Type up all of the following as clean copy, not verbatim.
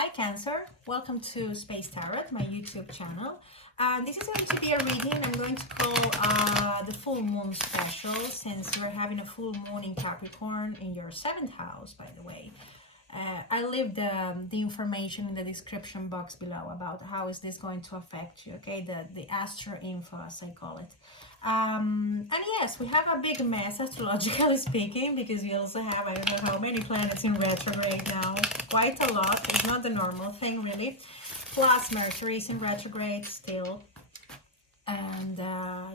Hi Cancer, welcome to Space Tarot, my YouTube channel. This is going to be a reading I'm going to call the full moon special, since we're having a full moon in Capricorn in your 7th house, by the way. I leave the information in the description box below about how is this going to affect you, okay? The astro info, as I call it. And yes, we have a big mess, astrologically speaking, because we also have, I don't know how many planets in retrograde now. Quite a lot. It's not the normal thing, really. Plus, Mercury is in retrograde still. And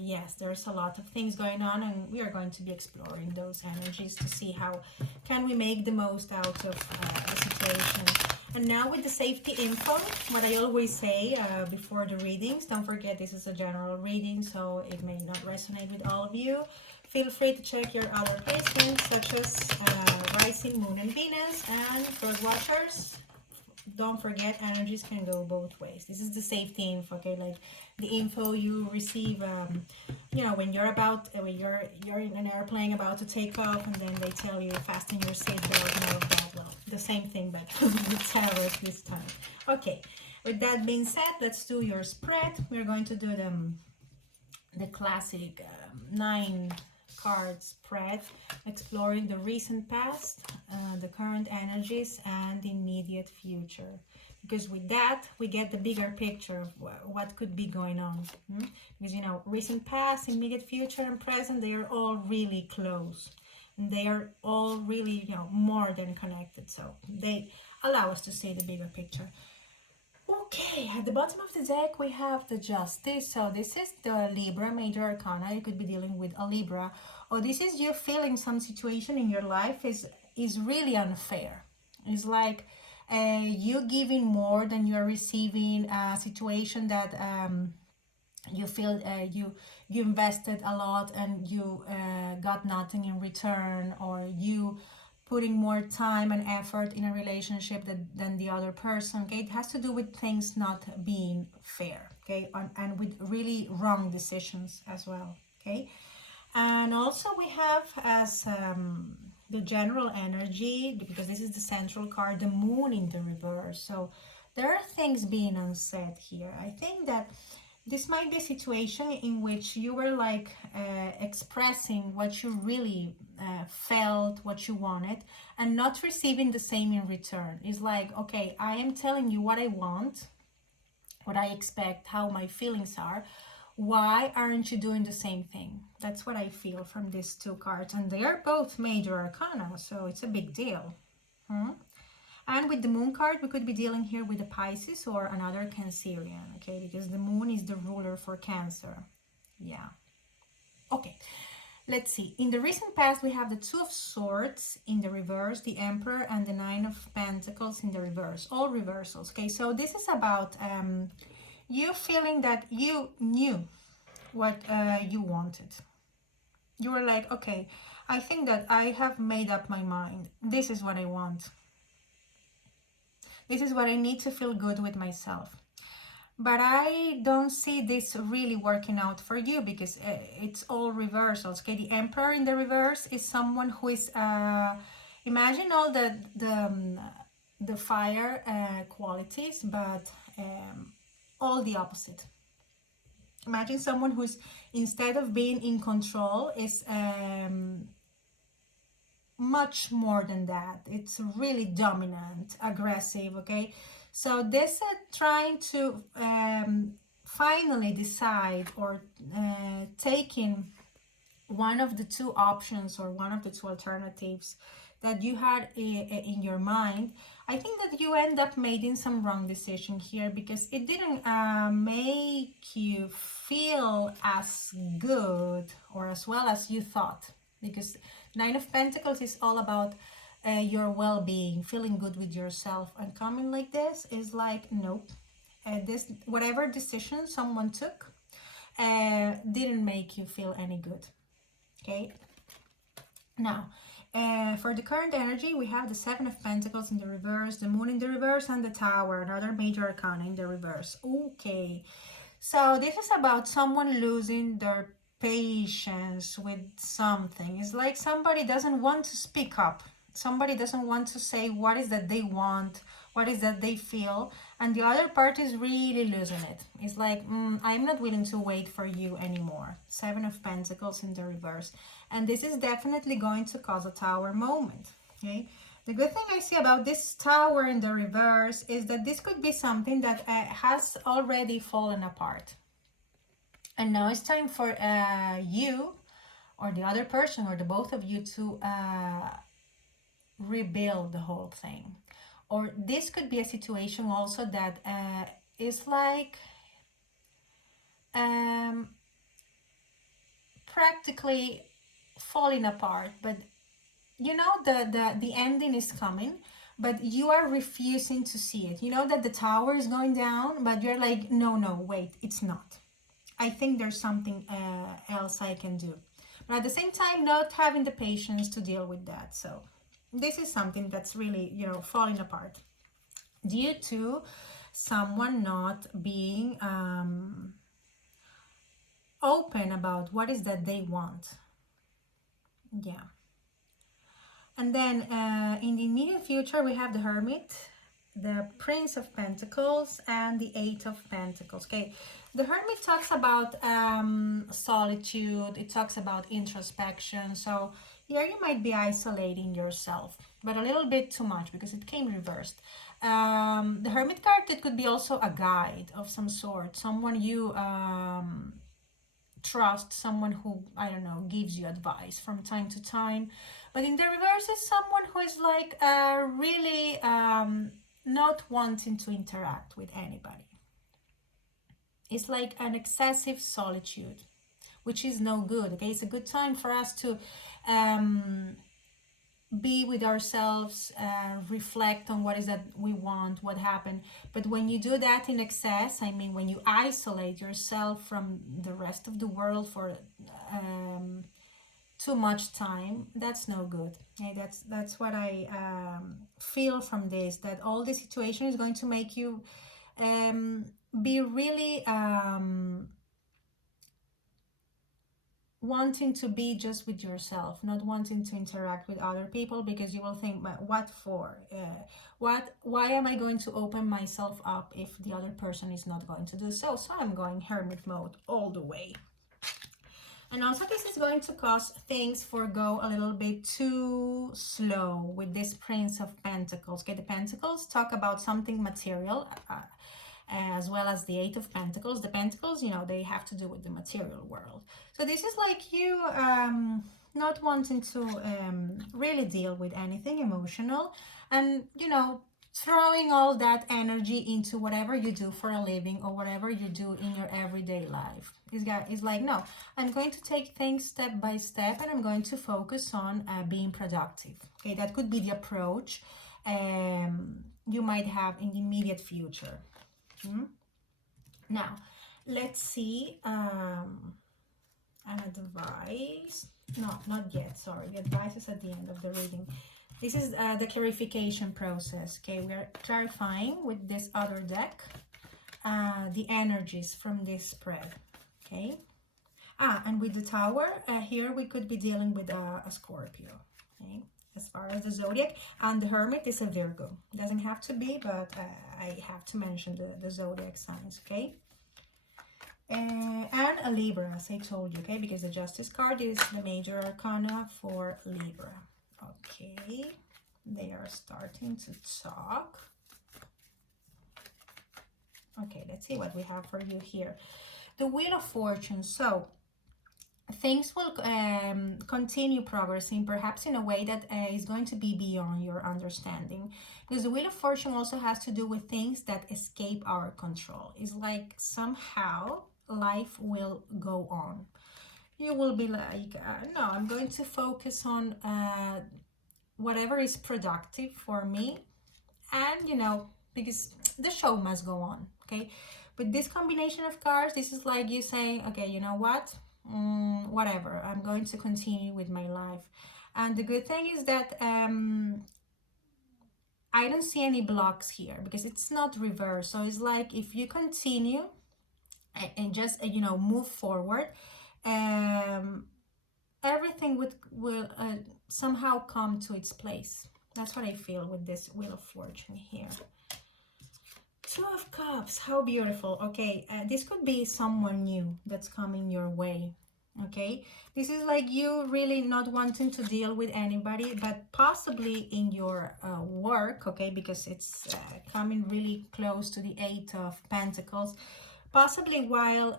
yes, there's a lot of things going on, and we are going to be exploring those energies to see how can we make the most out of the situation. And now with the safety info, what I always say before the readings, don't forget this is a general reading, so it may not resonate with all of you. Feel free to check your other placements, such as Rising Moon and Venus, and Cross Watchers. Don't forget, energies can go both ways. This is the safety info, okay? Like the info you receive, you know, when you're in an airplane about to take off, and then they tell you fasten your seatbelt and all of that. Well, the same thing, but with tarot this time. Okay, with that being said, let's do your spread. We're going to do the classic 9 card spread, exploring the recent past, the current energies, and the immediate future, because with that we get the bigger picture of what could be going on. Because, you know, recent past, immediate future, and present, they are all really close, and they are all really, you know, more than connected, so they allow us to see the bigger picture. Okay, at the bottom of the deck we have the Justice. So this is the Libra major arcana. You could be dealing with a Libra, or this is you feeling some situation in your life is really unfair. It's like you giving more than you're receiving, a situation that you feel you invested a lot and you got nothing in return, or you putting more time and effort in a relationship than the other person, okay? It has to do with things not being fair, okay? And with really wrong decisions as well, okay? And also we have as the general energy, because this is the central card, the moon in the reverse. So there are things being unsaid here. I think that this might be a situation in which you were like expressing what you really felt, what you wanted, and not receiving the same in return. It's like, okay, I am telling you what I want, what I expect, how my feelings are. Why aren't you doing the same thing? That's what I feel from these 2 cards, and they are both major arcana, so it's a big deal. And with the moon card, we could be dealing here with a Pisces or another Cancerian, okay? Because the moon is the ruler for Cancer. Yeah. Okay, let's see. In the recent past, we have the 2 of Swords in the reverse, the Emperor, and the 9 of Pentacles in the reverse. All reversals, okay? So this is about you feeling that you knew what you wanted. You were like, okay, I think that I have made up my mind. This is what I want. This is what I need to feel good with myself. But I don't see this really working out for you, because it's all reversals. Okay, the Emperor in the reverse is someone who is, imagine all the fire qualities, but all the opposite. Imagine someone who's, instead of being in control, is much more than that. It's really dominant, aggressive, okay? So this trying to finally decide, or taking one of the 2 options or one of the 2 alternatives that you had in your mind. I think that you end up making some wrong decision here, because it didn't make you feel as good or as well as you thought. Because 9 of Pentacles is all about your well-being, feeling good with yourself, and coming like this is like, nope. This, whatever decision someone took didn't make you feel any good, okay? Now, for the current energy, we have the 7 of Pentacles in the reverse, the moon in the reverse, and the Tower, another major arcana in the reverse. Okay, so this is about someone losing their patience with something. It's like somebody doesn't want to speak up. Somebody doesn't want to say what is that they want, what is that they feel, and the other part is really losing it. It's like, I'm not willing to wait for you anymore. Seven of Pentacles in the reverse, and this is definitely going to cause a Tower moment. Okay, the good thing I see about this Tower in the reverse is that this could be something that has already fallen apart, and now it's time for you or the other person or the both of you to rebuild the whole thing. Or this could be a situation also that is like practically falling apart, but you know the ending is coming, but you are refusing to see it. You know that the tower is going down, but you're like, no, no, wait, it's not. I think there's something else I can do. But at the same time, not having the patience to deal with that. So this is something that's really, you know, falling apart due to someone not being open about what is that they want. Yeah. And then in the immediate future, we have the Hermit, the Prince of Pentacles, and the Eight of Pentacles. Okay, the Hermit talks about solitude. It talks about introspection. So here you might be isolating yourself, but a little bit too much because it came reversed. The Hermit card, it could be also a guide of some sort, someone you trust, someone who, I don't know, gives you advice from time to time. But in the reverse is someone who is like really not wanting to interact with anybody. It's like an excessive solitude, which is no good. Okay, it's a good time for us to be with ourselves, reflect on what is that we want, what happened. But when you do that in excess, I mean, when you isolate yourself from the rest of the world for too much time, that's no good. Okay, that's what I feel from this, that all the situation is going to make you be really wanting to be just with yourself, not wanting to interact with other people, because you will think, but what for? Why am I going to open myself up if the other person is not going to do so? So I'm going hermit mode all the way. And also this is going to cause things for go a little bit too slow with this Prince of Pentacles. Okay, the Pentacles talk about something material, as well as the Eight of Pentacles. The Pentacles, you know, they have to do with the material world. So this is like you not wanting to really deal with anything emotional, and, you know, throwing all that energy into whatever you do for a living or whatever you do in your everyday life. It's like, no, I'm going to take things step by step, and I'm going to focus on being productive. Okay, that could be the approach you might have in the immediate future. Now, let's see an advice. No, not yet, sorry. The advice is at the end of the reading. This is the clarification process. Okay, we're clarifying with this other deck the energies from this spread. Okay. And with the Tower, here we could be dealing with a Scorpio. Okay. As far as the zodiac, and the Hermit is a Virgo. Doesn't have to be, but I have to mention the zodiac signs. Okay. And a Libra, as I told you. Okay, because the Justice card is the major arcana for Libra. Okay, they are starting to talk. Okay, let's see what we have for you here. The Wheel of Fortune. So things will continue progressing, perhaps in a way that is going to be beyond your understanding, because the Wheel of Fortune also has to do with things that escape our control. It's like somehow life will go on. You will be like, no, I'm going to focus on whatever is productive for me, and, you know, because the show must go on. Okay, with this combination of cards, this is like you saying, okay, you know what, whatever, I'm going to continue with my life. And the good thing is that I don't see any blocks here, because it's not reverse. So it's like if you continue and just you know, move forward, everything will somehow come to its place. That's what I feel with this Wheel of Fortune here. Two of Cups, how beautiful. Okay, this could be someone new that's coming your way. Okay, this is like you really not wanting to deal with anybody, but possibly in your work, okay, because it's coming really close to the Eight of Pentacles. Possibly while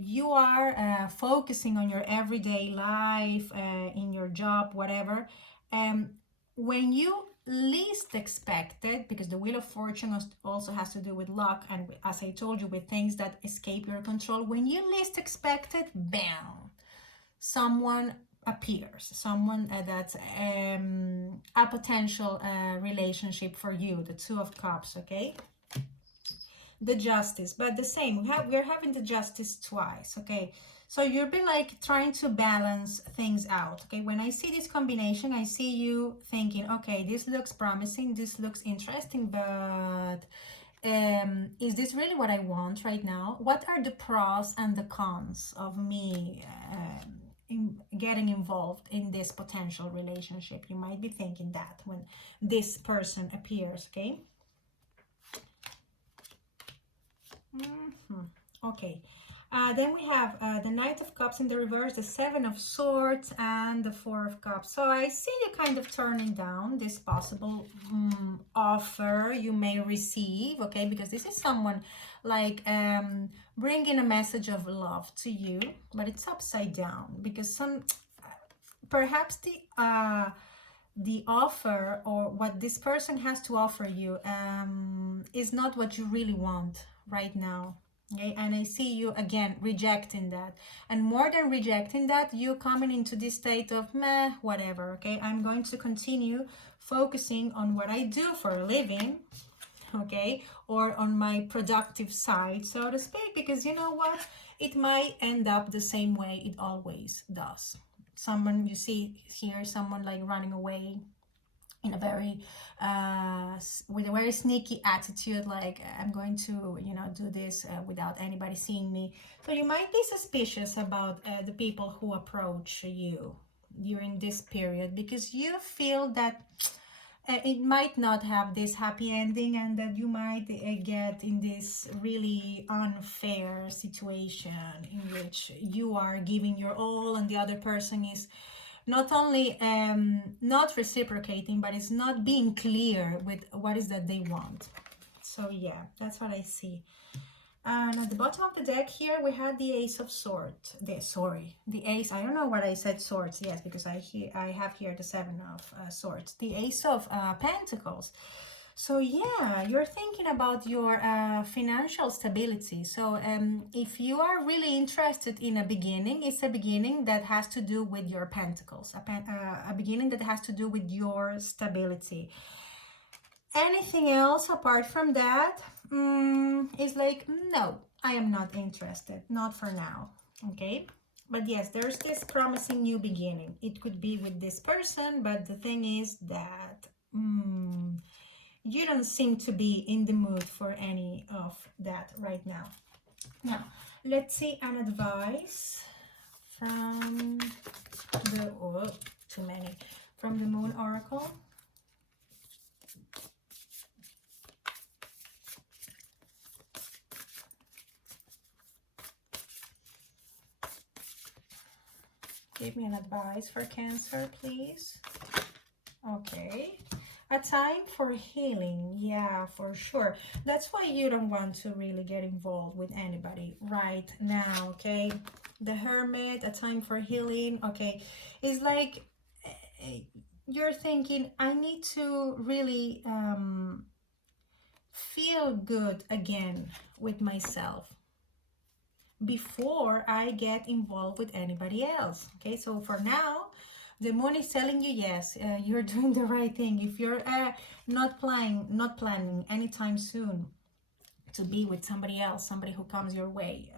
you are focusing on your everyday life, in your job, whatever, when you least expected, because the Wheel of Fortune also has to do with luck, and as I told you, with things that escape your control, when you least expected, bam, someone appears, someone that's a potential relationship for you, the Two of Cups, okay? The Justice, but the same, we're having the Justice twice, okay? So you'll be like trying to balance things out, okay? When I see this combination, I see you thinking, okay, this looks promising, this looks interesting, but is this really what I want right now? What are the pros and the cons of me in getting involved in this potential relationship? You might be thinking that when this person appears, okay? Okay. Then we have the Knight of Cups in the reverse, the Seven of Swords, and the Four of Cups. So I see you kind of turning down this possible offer you may receive, okay? Because this is someone like bringing a message of love to you, but it's upside down, because perhaps the offer or what this person has to offer you is not what you really want right now. Okay, and I see you again rejecting that, and more than rejecting that, you coming into this state of meh, whatever. Okay, I'm going to continue focusing on what I do for a living, okay, or on my productive side, so to speak, because you know what, it might end up the same way it always does. Someone you see here, someone like running away in a very with a very sneaky attitude, like I'm going to, you know, do this without anybody seeing me. So you might be suspicious about the people who approach you during this period, because you feel that it might not have this happy ending, and that you might get in this really unfair situation in which you are giving your all and the other person is not only not reciprocating, but it's not being clear with what is that they want. So yeah, that's what I see. And at the bottom of the deck here, we had the Ace of Swords. The Ace, I don't know what I said, Swords, yes, because I have here the Seven of Swords. The Ace of Pentacles. So yeah, you're thinking about your financial stability. So if you are really interested in a beginning, it's a beginning that has to do with your pentacles, a beginning that has to do with your stability. Anything else apart from that is like, no, I am not interested, not for now, okay? But yes, there's this promising new beginning. It could be with this person, but the thing is that you don't seem to be in the mood for any of that right now. Now, let's see an advice from the, too many, from the Moon Oracle. Give me an advice for Cancer, please. Okay. A time for healing. Yeah, for sure. That's why you don't want to really get involved with anybody right now, okay? The Hermit, a time for healing. Okay. It's like you're thinking, I need to really feel good again with myself before I get involved with anybody else. Okay, so for now, the Moon is telling you, yes, you're doing the right thing. If you're not planning anytime soon to be with somebody else, somebody who comes your way,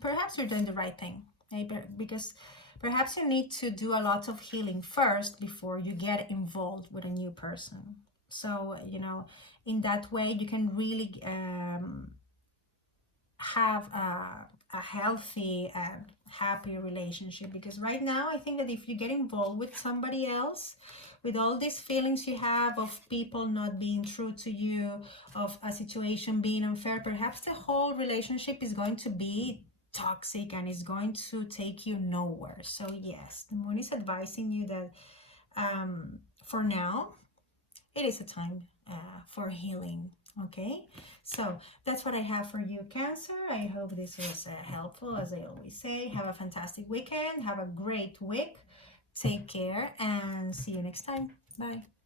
perhaps you're doing the right thing. Okay? Because perhaps you need to do a lot of healing first before you get involved with a new person. So, you know, in that way, you can really have a healthy and happy relationship. Because right now, I think that if you get involved with somebody else with all these feelings you have of people not being true to you, of a situation being unfair, perhaps the whole relationship is going to be toxic and is going to take you nowhere. So yes, the moon is advising you that for now it is a time for healing. Okay, so that's what I have for you, Cancer. I hope this was helpful. As I always say, have a fantastic weekend, have a great week, take care, and see you next time. Bye.